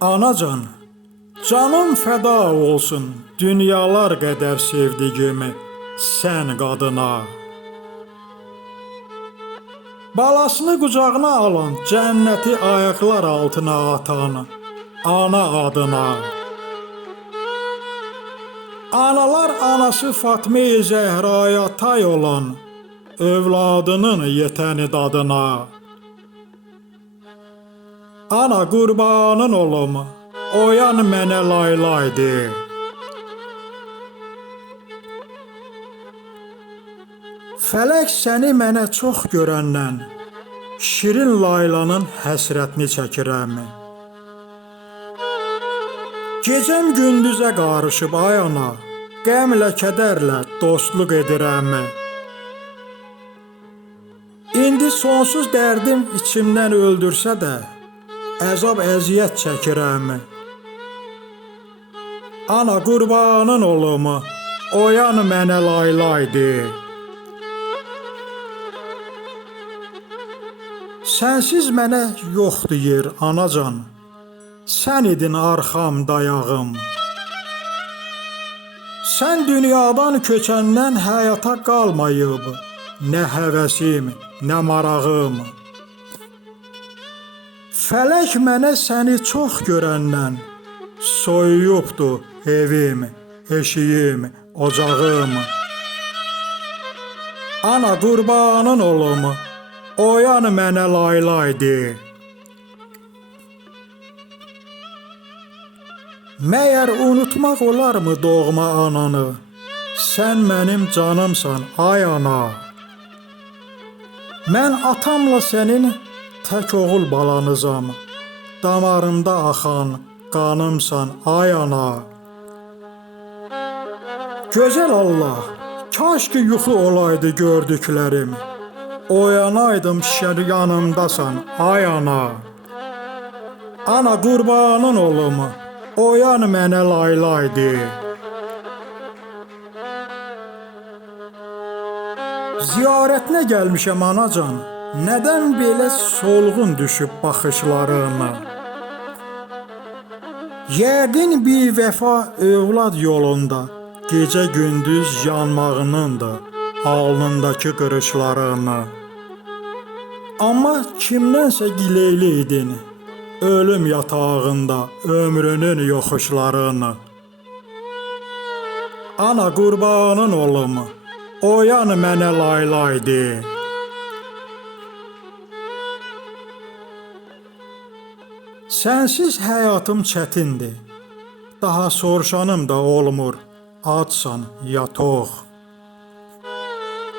Anacan, canım fəda olsun dünyalar qədər sevdiyimi sən qadına. Balasını qucağına alan, cənnəti ayaqlar altına atan ana adına. Analar anası Fatma-i Zəhraya tay olan övladının yetəni dadına. Ana qurbanın olum, oyan mənə laylaydı. Fələk səni mənə çox görəndən, şirin laylanın həsrətini çəkirəm. Gecəm gündüzə qarışıb ay ana, qəmlə kədərlə dostluq edirəm. İndi sonsuz dərdim içimdən öldürsə də, əzab əziyyət çəkirəm. Ana qurbanın olum, oyan mənə laylaydı. Sənsiz mənə yoxdur yer anacan, sən idin arxam dayağım. Sən dünyadan köçəndən həyata qalmayıb, nə həvəsim, nə marağım. Fələk mənə səni çox görəndən, soyuyubdu evim, eşiyim, ocağım. Ana qurbanın olum, oyan mənə laylaydı. Məyər unutmaq olarmı doğma ananı? Sən mənim canımsan ay ana. Mən atamla sənin tək oğul balanızam. Damarımda axan qanımsan ay ana. Gözəl Allah, kaş ki yuxu olaydı gördüklərim. Oyanaydım şər yanımdasan ay ana. Ana qurbanın olum, oyan mənə laylaydı. Ziyarətinə gəlmişəm anacan, nədən belə solğun düşüb baxışlarına? Yəqin bir vəfa övlad yolunda, gecə gündüz yanmağınındır alnındakı qırışlarını. Amma kimdənsə gileyli idin, ölüm yatağında ömrünün yoxuşlarını. Ana qurbanın olum, oyan mənə laylaydı. Sənsiz həyatım çətindir, daha soruşanım da olmur, acsan ya tox.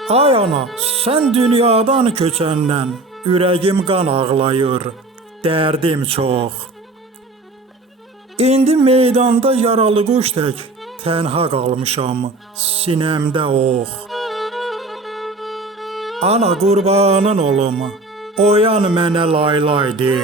Ay ana, sən dünyadan köçəndən ürəyim qan ağlayır, dərdim çox. İndi meydanda yaralı quş tək tənha qalmışam, sinəmdə ox. Ana qurbanın olum, oyan mənə laylaydı.